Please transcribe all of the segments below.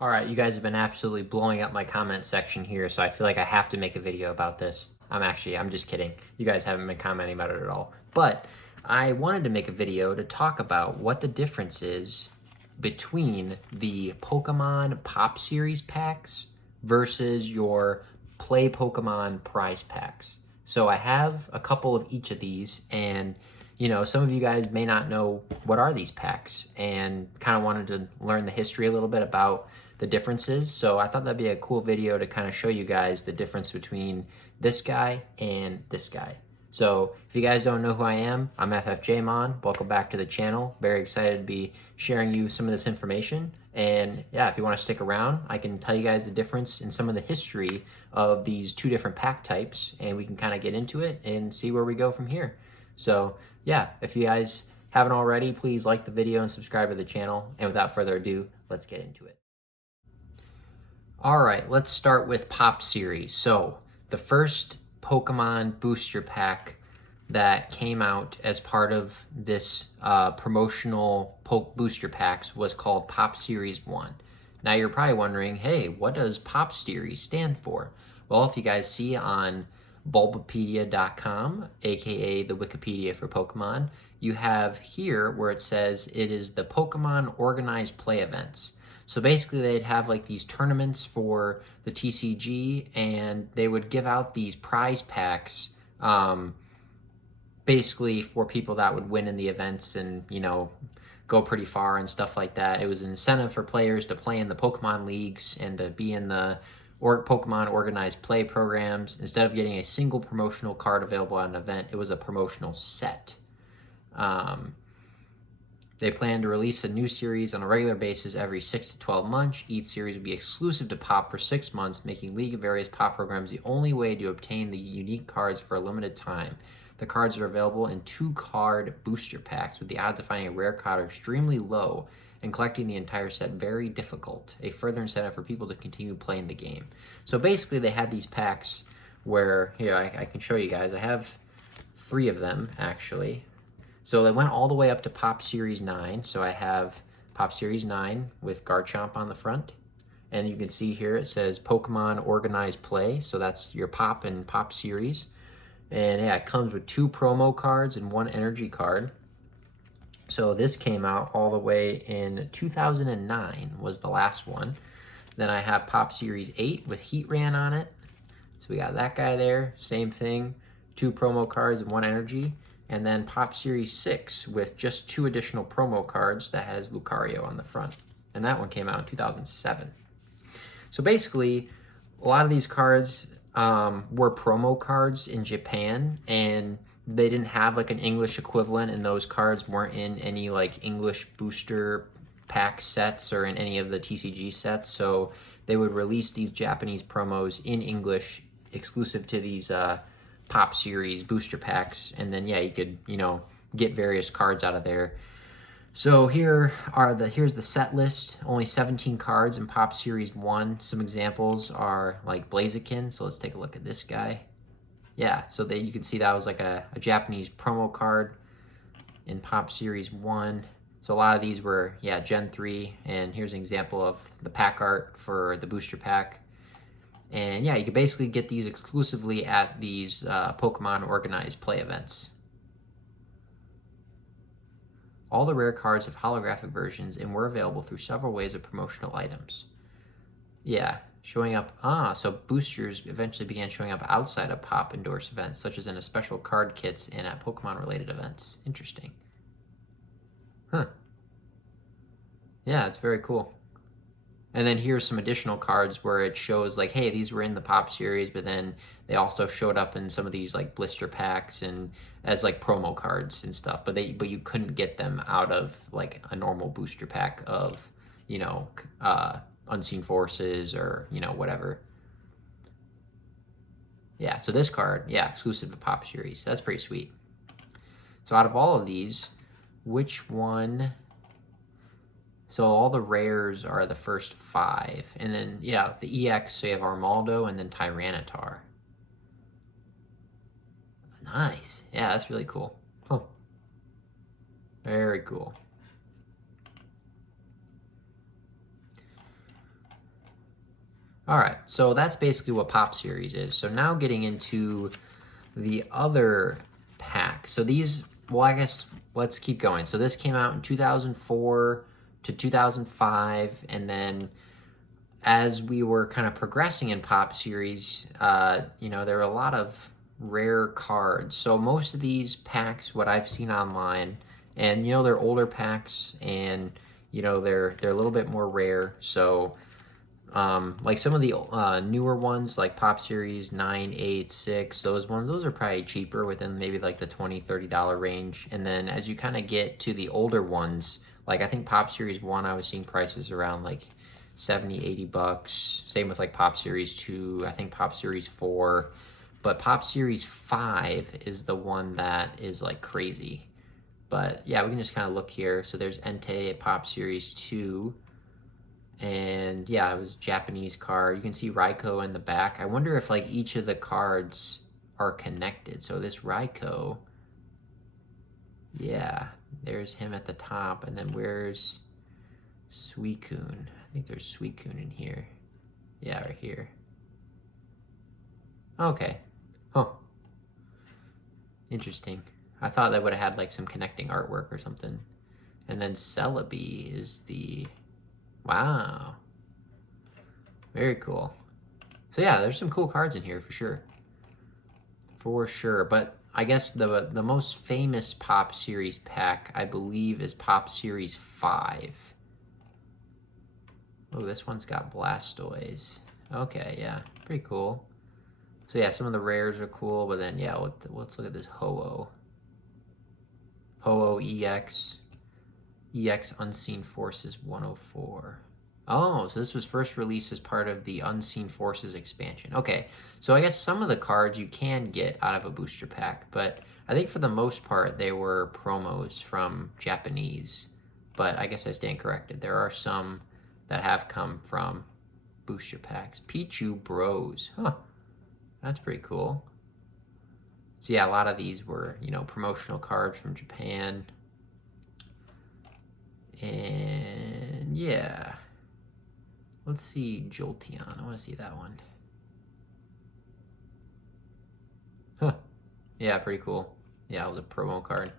All right, you guys have been absolutely blowing up my comment section here, so I feel like I have to make a video about this. I'm just kidding. You guys haven't been commenting about it at all. But I wanted to make a video to talk about what the difference is between the Pokemon Pop Series packs versus your Play Pokemon prize packs. So I have a couple of each of these, and some of you guys may not know what are these packs and kind of wanted to learn the history a little bit about the differences. So I thought that'd be a cool video to kind of show you guys the difference between this guy and this guy. So if you guys don't know who I am, I'm FFJmon. Welcome back to the channel. Very excited to be sharing you some of this information. And yeah, if you want to stick around, I can tell you guys the difference in some of the history of these two different pack types, and we can kind of get into it and see where we go from here. So yeah, if you guys haven't already, please like the video and subscribe to the channel. And without further ado, let's get into it. All right, let's start with Pop Series. So the first Pokemon booster pack that came out as part of this promotional booster packs was called Pop Series 1. Now you're probably wondering, hey, what does Pop Series stand for? Well, if you guys see on bulbapedia.com, aka the Wikipedia for Pokemon, you have here where it says it is the Pokemon Organized Play Events. So basically they'd have like these tournaments for the TCG, and they would give out these prize packs basically for people that would win in the events and, go pretty far and stuff like that. It was an incentive for players to play in the Pokemon leagues and to be in the Pokemon organized play programs. Instead of getting a single promotional card available at an event, it was a promotional set. They plan to release a new series on a regular basis every 6 to 12 months. Each series will be exclusive to Pop for 6 months, making League of various Pop programs the only way to obtain the unique cards for a limited time. The cards are available in 2-card booster packs, with the odds of finding a rare card extremely low and collecting the entire set very difficult, a further incentive for people to continue playing the game. So basically they had these packs where, here, I can show you guys. I have 3 of them, actually. So they went all the way up to Pop Series 9. So I have Pop Series 9 with Garchomp on the front. And you can see here it says Pokemon Organized Play. So that's your Pop and Pop Series. And yeah, it comes with 2 promo cards and 1 energy card. So this came out all the way in 2009 was the last one. Then I have Pop Series 8 with Heatran on it. So we got that guy there, same thing. 2 promo cards and 1 energy. And then Pop Series 6 with just 2 additional promo cards that has Lucario on the front. And that one came out in 2007. So basically, a lot of these cards were promo cards in Japan, and they didn't have like an English equivalent, and those cards weren't in any like English booster pack sets or in any of the TCG sets. So they would release these Japanese promos in English exclusive to these Pop Series booster packs, and then yeah, you could get various cards out of there. So here's the set list. Only 17 cards in Pop Series 1. Some examples are like Blaziken. So let's take a look at this guy. Yeah, so you can see that was like a Japanese promo card in Pop Series 1. So a lot of these were, yeah, Gen 3. And here's an example of the pack art for the booster pack. And yeah, you can basically get these exclusively at these Pokemon organized play events. All the rare cards have holographic versions and were available through several ways of promotional items. Yeah, showing up. So boosters eventually began showing up outside of Pop endorsed events, such as in a special card kits and at Pokemon-related events. Interesting. Huh. Yeah, it's very cool. And then here's some additional cards where it shows like, hey, these were in the Pop series, but then they also showed up in some of these like blister packs and as like promo cards and stuff. But you couldn't get them out of like a normal booster pack of, Unseen Forces or, whatever. Yeah, so this card, yeah, exclusive to Pop series. That's pretty sweet. So out of all of these, which one... So all the rares are the first 5. And then, yeah, the EX, so you have Armaldo and then Tyranitar. Nice. Yeah, that's really cool. Huh. Very cool. All right, so that's basically what Pop Series is. So now getting into the other pack. So these, well, I guess let's keep going. So this came out in 2004 to 2005, and then as we were kind of progressing in Pop Series, you know, there were a lot of rare cards. So most of these packs, what I've seen online, and you know, they're older packs, and you know, they're a little bit more rare. So like some of the newer ones, like Pop Series 9, 8, 6, those ones, those are probably cheaper, within maybe like the $20-$30 range. And then as you kind of get to the older ones, like I think Pop Series 1, I was seeing prices around like 70, 80 bucks. Same with like Pop Series 2, I think Pop Series 4. But Pop Series 5 is the one that is like crazy. But yeah, we can just kind of look here. So there's Entei at Pop Series 2. And yeah, it was a Japanese card. You can see Raikou in the back. I wonder if like each of the cards are connected. So this Raikou, yeah, there's him at the top. And then where's Suicune? I think there's Suicune in here. Yeah, right here. Okay. Huh. Interesting. I thought that would have had like some connecting artwork or something. And then Celebi is the... Wow. Very cool. So yeah, there's some cool cards in here for sure. For sure. But I guess the most famous Pop Series pack, I believe, is Pop Series 5. Oh, this one's got Blastoise. Okay, yeah. Pretty cool. So yeah, some of the rares are cool, but then yeah, let's look at this Ho-Oh. Ho-Oh EX. EX Unseen Forces 104. Oh, so this was first released as part of the Unseen Forces expansion. Okay, so I guess some of the cards you can get out of a booster pack, but I think for the most part they were promos from Japanese. But I guess I stand corrected. There are some that have come from booster packs. Pichu Bros. Huh, that's pretty cool. So yeah, a lot of these were, you know, promotional cards from Japan. And yeah, let's see Jolteon. I want to see that one. Huh. Yeah, pretty cool. Yeah, it was a promo card.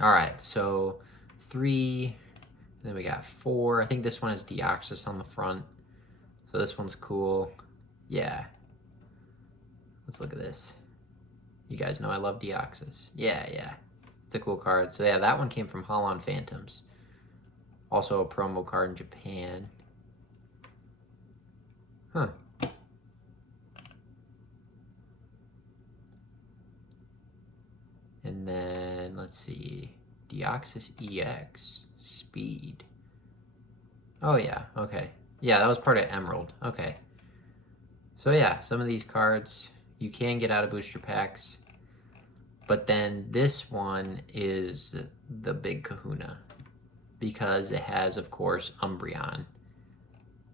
All right, so 3. Then we got 4. I think this one has Deoxys on the front. So this one's cool. Yeah. Let's look at this. You guys know I love Deoxys. Yeah, yeah. It's a cool card. So yeah, that one came from Holon Phantoms. Also a promo card in Japan. Huh. And then, let's see. Deoxys EX. Speed. Oh yeah, okay. Yeah, that was part of Emerald. Okay. So yeah, some of these cards you can get out of booster packs. But then this one is the big kahuna, because it has, of course, Umbreon.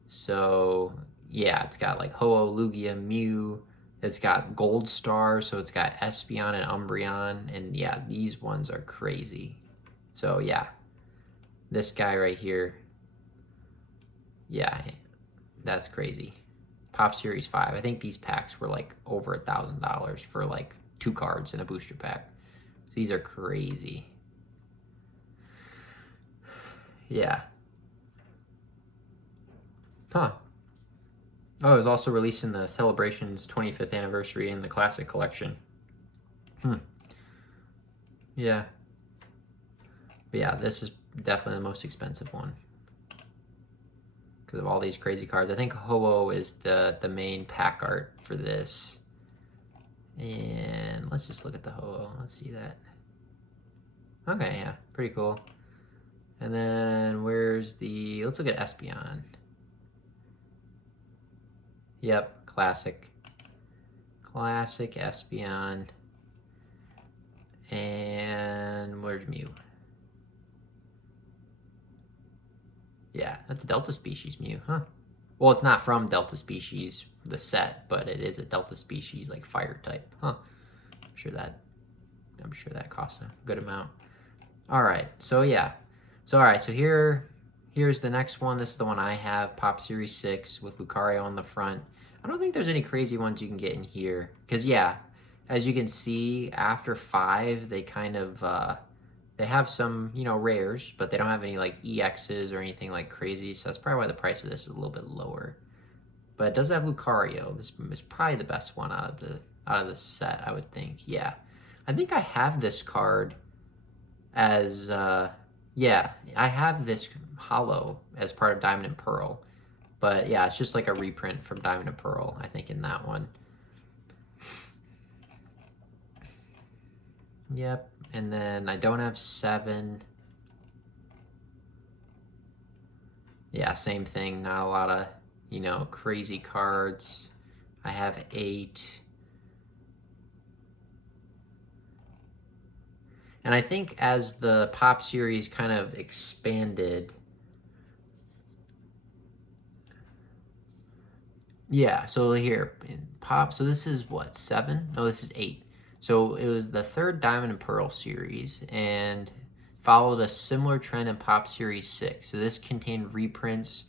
So yeah, it's got like Ho-Oh, Lugia, Mew. It's got Gold Star, so it's got Espeon and Umbreon. And yeah, these ones are crazy. So yeah, this guy right here, yeah, that's crazy. Pop Series 5. I think these packs were like over $1,000 for like 2 cards in a booster pack. So these are crazy. Yeah. Huh. Oh, it was also released in the Celebration's 25th anniversary in the Classic Collection. Yeah. But yeah, this is definitely the most expensive one, because of all these crazy cards. I think Ho-Oh is the main pack art for this. And let's just look at the Ho-Oh. Let's see that. Okay, yeah, pretty cool. And then where's the... Let's look at Espeon. Yep, classic. Classic Espeon. And where's Mew? Yeah, that's a Delta Species Mew, huh? Well, it's not from Delta Species, the set, but it is a Delta Species, like fire type, huh? I'm sure that costs a good amount. All right, so yeah. So all right, so here Here's the next one. This is the one I have, Pop Series 6 with Lucario on the front. I don't think there's any crazy ones you can get in here. Because, yeah, as you can see, after 5, they kind of, they have some, you know, rares, but they don't have any, like, EXs or anything, like, crazy. So that's probably why the price of this is a little bit lower. But it does have Lucario. This is probably the best one out of the set, I would think. Yeah. I think I have this card as, yeah, I have this holo as part of Diamond and Pearl. But yeah, it's just like a reprint from Diamond and Pearl, I think, in that one. Yep, and then I don't have 7. Yeah, same thing, not a lot of, you know, crazy cards. I have 8. And I think as the Pop series kind of expanded, yeah, so here, in Pop, so this is what, 7? No, this is 8. So it was the 3rd Diamond and Pearl series, and followed a similar trend in Pop Series 6. So this contained reprints.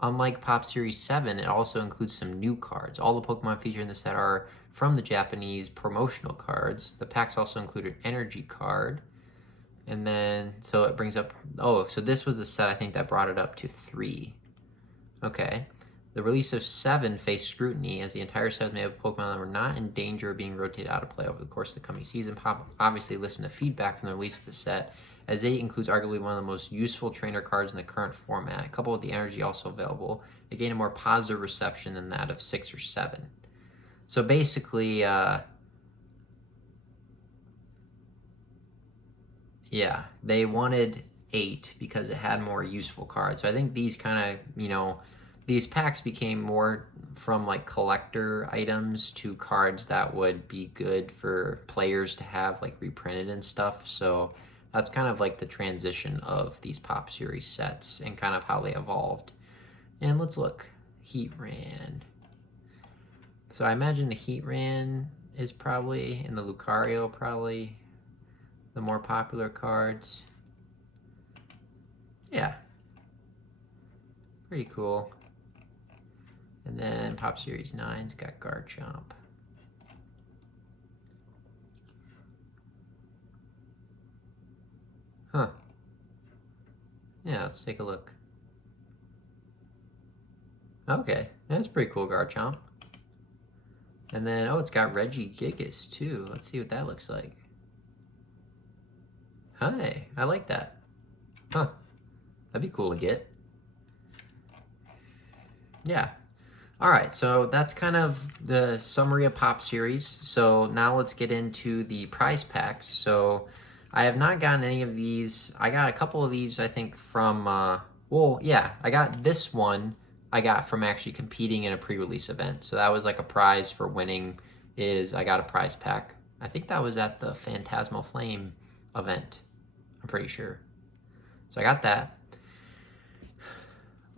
Unlike Pop Series 7, it also includes some new cards. All the Pokemon featured in the set are from the Japanese promotional cards. The packs also include an energy card. And then, so it brings up, oh, so this was the set I think that brought it up to 3. Okay. The release of 7 faced scrutiny as the entire set was made of Pokemon that were not in danger of being rotated out of play over the course of the coming season. Pop obviously listened to feedback from the release of the set, as 8 includes arguably one of the most useful trainer cards in the current format. Coupled with the energy also available, it gained a more positive reception than that of 6 or 7. So basically, yeah, they wanted 8 because it had more useful cards. So I think these kind of, you know, these packs became more from like collector items to cards that would be good for players to have like reprinted and stuff. So that's kind of like the transition of these Pop Series sets and kind of how they evolved. And let's look. Heatran. So I imagine the Heatran is probably, and the Lucario probably the more popular cards. Yeah. Pretty cool. And then Pop Series 9's got Garchomp. Huh. Yeah, let's take a look. Okay, that's pretty cool, Garchomp. And then, oh, it's got Regigigas too. Let's see what that looks like. Hi, I like that. Huh. That'd be cool to get. Yeah. All right, so that's kind of the summary of Pop Series. So now let's get into the prize packs. So I have not gotten any of these. I got a couple of these, I think, from, well, yeah, I got this one I got from actually competing in a pre-release event. So that was like a prize for winning is I got a prize pack. I think that was at the Phantasmal Flame event, I'm pretty sure. So I got that.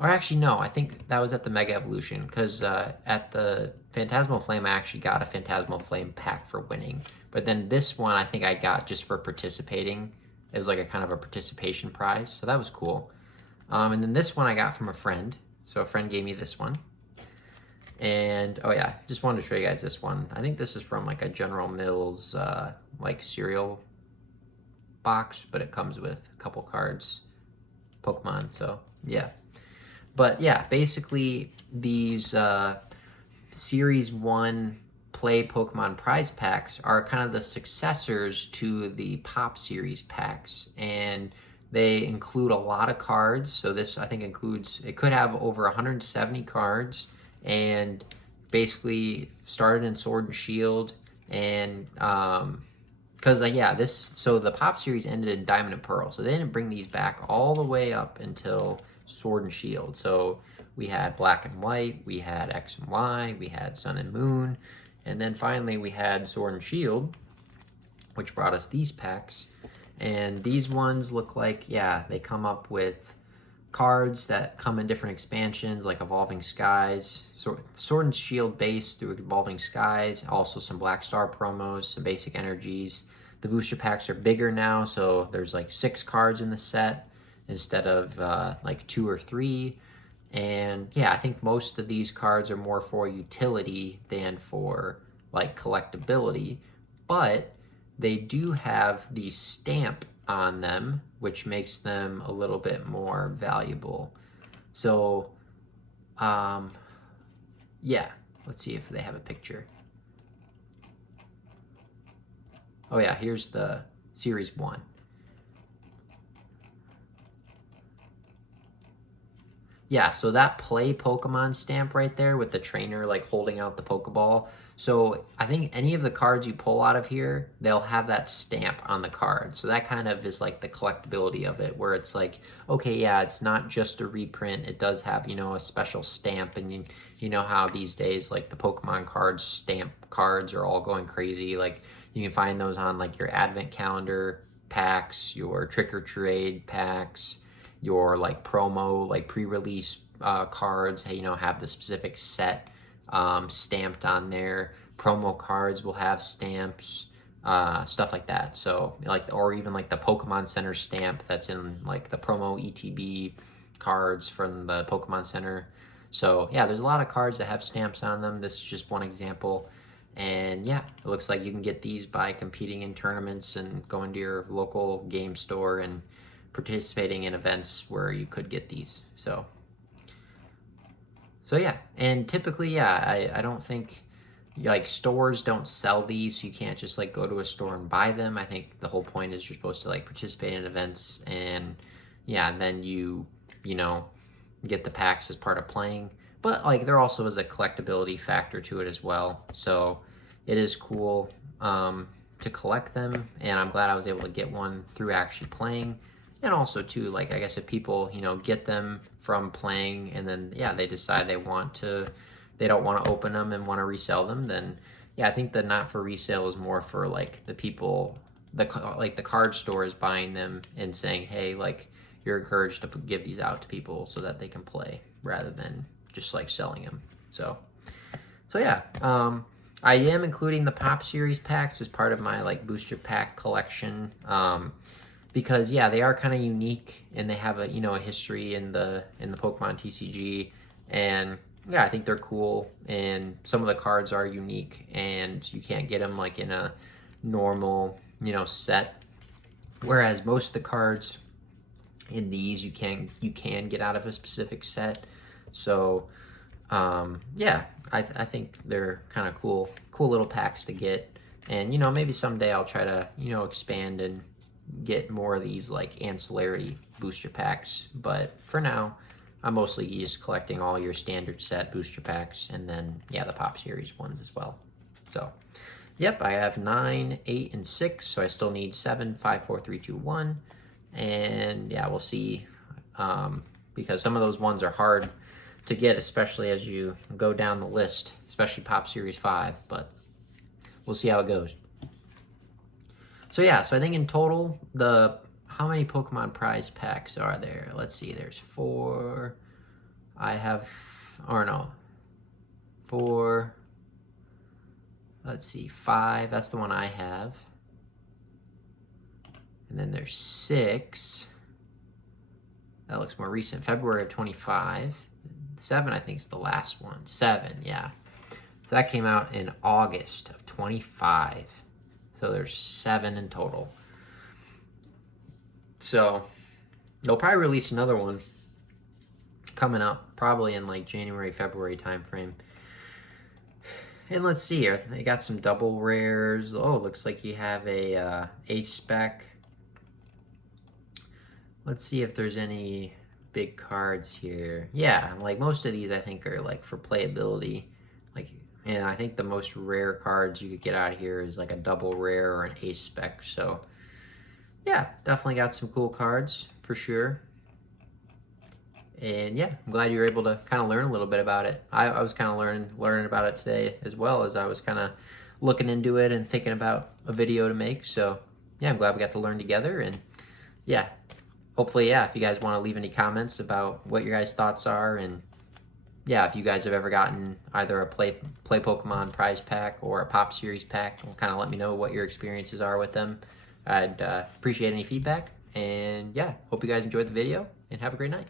Or actually, no, I think that was at the Mega Evolution, because at the Phantasmal Flame, I actually got a Phantasmal Flame pack for winning. But then this one, I think I got just for participating. It was like a kind of a participation prize, so that was cool. And then this one I got from a friend. So a friend gave me this one. And, oh yeah, just wanted to show you guys this one. I think this is from like a General Mills like cereal box, but it comes with a couple cards, Pokemon, so yeah. But yeah, basically these Series 1 Play Pokemon prize packs are kind of the successors to the Pop Series packs. And they include a lot of cards. So this, I think, includes, it could have over 170 cards. And basically started in Sword and Shield. And because yeah, so the Pop Series ended in Diamond and Pearl. So they didn't bring these back all the way up until Sword and Shield. So we had Black and White, we had X and Y, we had Sun and Moon, and then finally we had Sword and Shield, which brought us these packs. And these ones look like, yeah, they come up with cards that come in different expansions, like Evolving Skies, Sword and Shield base through Evolving Skies, also some Black Star promos, some basic energies. The booster packs are bigger now, so there's like 6 cards in the set instead of like 2 or 3. And yeah, I think most of these cards are more for utility than for like collectability, but they do have the stamp on them, which makes them a little bit more valuable. So yeah, let's see if they have a picture. Oh yeah, here's the Series 1. Yeah, so that play Pokemon stamp right there with the trainer like holding out the Pokeball. So I think any of the cards you pull out of here, they'll have that stamp on the card. So that kind of is like the collectability of it, where it's like, okay, yeah, it's not just a reprint. It does have, you know, a special stamp. And you know how these days like the Pokemon cards, stamp cards are all going crazy. Like you can find those on like your advent calendar packs, your trick or trade packs, your like promo, like pre-release cards, you know, have the specific set stamped on there. Promo cards will have stamps, stuff like that. So like, or even like the Pokemon Center stamp that's in like the promo ETB cards from the Pokemon Center. So yeah, there's a lot of cards that have stamps on them. This is just one example. And yeah, it looks like you can get these by competing in tournaments and going to your local game store and participating in events where you could get these. So yeah, and typically, yeah, I don't think like stores don't sell these, so you can't just like go to a store and buy them. I think the whole point is you're supposed to like participate in events, and yeah, then you know, get the packs as part of playing. But like there also is a collectability factor to it as well, so it is cool to collect them, and I'm glad I was able to get one through actually playing. And also too, like I guess if people, you know, get them from playing and then yeah, they decide they don't want to open them and want to resell them, then yeah, I think the not for resale is more for like the people, the card stores buying them and saying, hey, like you're encouraged to give these out to people so that they can play rather than just like selling them. So yeah, I am including the Pop Series packs as part of my like booster pack collection. Because yeah, they are kind of unique and they have a, you know, a history in the Pokemon TCG, and yeah, I think they're cool, and some of the cards are unique and you can't get them like in a normal, you know, set, whereas most of the cards in these you can get out of a specific set. So yeah, I think they're kind of cool little packs to get, and you know, maybe someday I'll try to, you know, expand and get more of these like ancillary booster packs, but for now I'm mostly just collecting all your standard set booster packs, and then yeah, the Pop Series ones as well. So yep, I have 9, 8, and 6, so I still need 7, 5, 4, 3, 2, 1, and yeah, we'll see, because some of those ones are hard to get, especially as you go down the list, especially Pop Series 5, but we'll see how it goes. So yeah, so I think in total, how many Pokemon prize packs are there? Let's see, there's 4. I have, or no, 4. Let's see, 5. That's the one I have. And then there's 6. That looks more recent, February of 25. 7, I think, is the last one. 7, yeah. So that came out in August of 25. So there's 7 in total. So they'll probably release another one coming up, probably in like January, February timeframe. And let's see here. They got some double rares. Oh, looks like you have a spec. Let's see if there's any big cards here. Yeah, like most of these I think are like for playability. Like, and I think the most rare cards you could get out of here is like a double rare or an ace spec. So yeah, definitely got some cool cards for sure. And yeah, I'm glad you were able to kind of learn a little bit about it. I was kind of learning about it today, as well as I was kind of looking into it and thinking about a video to make. So yeah, I'm glad we got to learn together. And yeah, hopefully, yeah, if you guys want to leave any comments about what your guys' thoughts are, and yeah, if you guys have ever gotten either a Play Pokemon prize pack or a Pop Series pack, kind of let me know what your experiences are with them. I'd appreciate any feedback. And yeah, hope you guys enjoyed the video and have a great night.